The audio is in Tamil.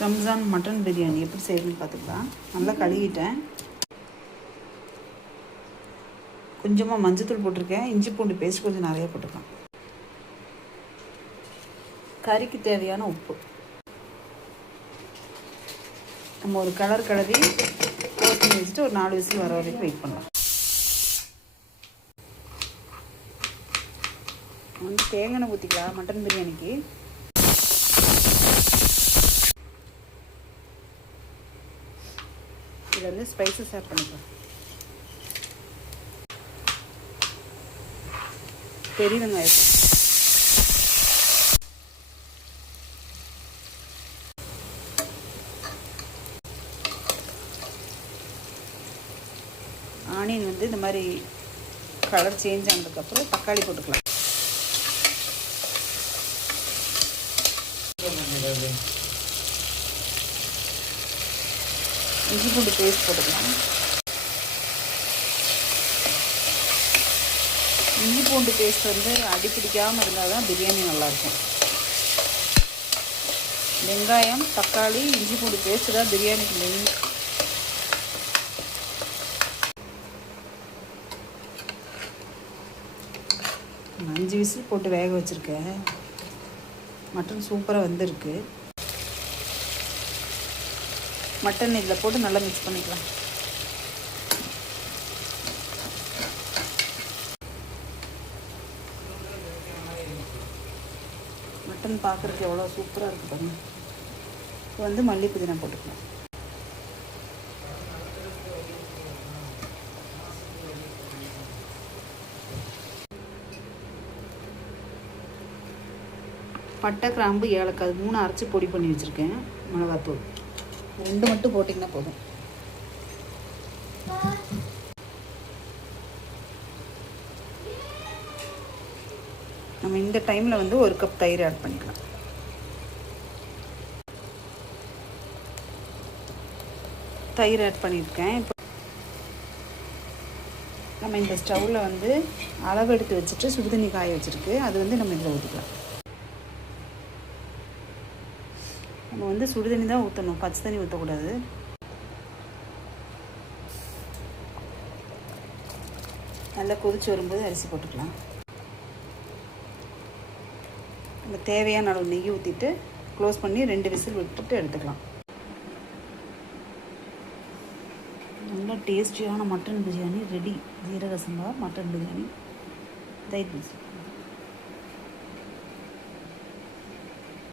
ரம்ஜான் மட்டன் பிரியாணி எப்படி செய்யணும்னு பார்த்துக்கலாம். நல்லா கழுவிட்டேன். கொஞ்சமாக மஞ்சத்தூள் போட்டிருக்கேன். இஞ்சி பூண்டு பேஸ்ட் கொஞ்சம் நிறைய போட்டிருக்கேன். கறிக்கு தேவையான உப்பு. நம்ம ஒரு கலர் கலரி க்ளோஸ் பண்ணி வச்சுட்டு ஒரு 4 விசில் வர வரைக்கும் வெயிட் பண்ணலாம். தேங்காய் எண்ணெய் ஊற்றிக்கலாம் மட்டன் பிரியாணிக்கு. இதில் வந்து ஸ்பைசஸ் ஆட் பண்ணிக்கலாம். பெரிய வெங்காயம், ஆனியன் வந்து இந்த மாதிரி கலர் சேஞ்ச் ஆனதுக்கப்புறம் தக்காளி போட்டுக்கலாம். இஞ்சி பூண்டு பேஸ்ட் போட்டுக்கலாம். இஞ்சி பூண்டு பேஸ்ட் வந்து அடி பிடிக்காமல் இருந்தால் தான் பிரியாணி நல்லாயிருக்கும். வெங்காயம், தக்காளி, இஞ்சி பூண்டு பேஸ்ட் தான் பிரியாணிக்கு மெயின். நான் 5 விசில் போட்டு வேக வச்சுருக்கேன். மட்டன் சூப்பராக வந்திருக்கு. மட்டன் இதில் போட்டு நல்லா மிக்ஸ் பண்ணிக்கலாம். மட்டன் பார்க்குறதுக்கு எவ்வளோ சூப்பராக இருக்குது பாருங்க. இப்போ வந்து மல்லி புதினா போட்டுக்கலாம். பட்டை, கிராம்பு, ஏலக்காய் 3 அரைச்சி பொடி பண்ணி வச்சுருக்கேன். மிளகாத்தூள் 2 மட்டும் போட்டிங்கன்னா போதும். நம்ம இந்த டைமில் வந்து 1 கப் தயிர் ஆட் பண்ணிக்கலாம். தயிர் ஆட் பண்ணியிருக்கேன். இப்போ நம்ம இந்த ஸ்டவ்வில் வந்து அளவு எடுத்து வச்சுட்டு சுடுதண்ணி காய வச்சுருக்கு. அது வந்து நம்ம இதில் ஊற்றிக்கலாம். நம்ம வந்து சுடுதண்ணி தான் ஊற்றணும், பச்சை தண்ணி ஊற்றக்கூடாது. நல்லா கொதிச்சு வரும்போது அரிசி போட்டுக்கலாம். நம்ம தேவையான அளவு நெய் ஊற்றிட்டு க்ளோஸ் பண்ணி 2 விசில் விட்டுட்டு எடுத்துக்கலாம். நல்லா டேஸ்டியான மட்டன் பிரியாணி ரெடி. ஜீரக சம்பா மட்டன் பிரியாணி. தயிர்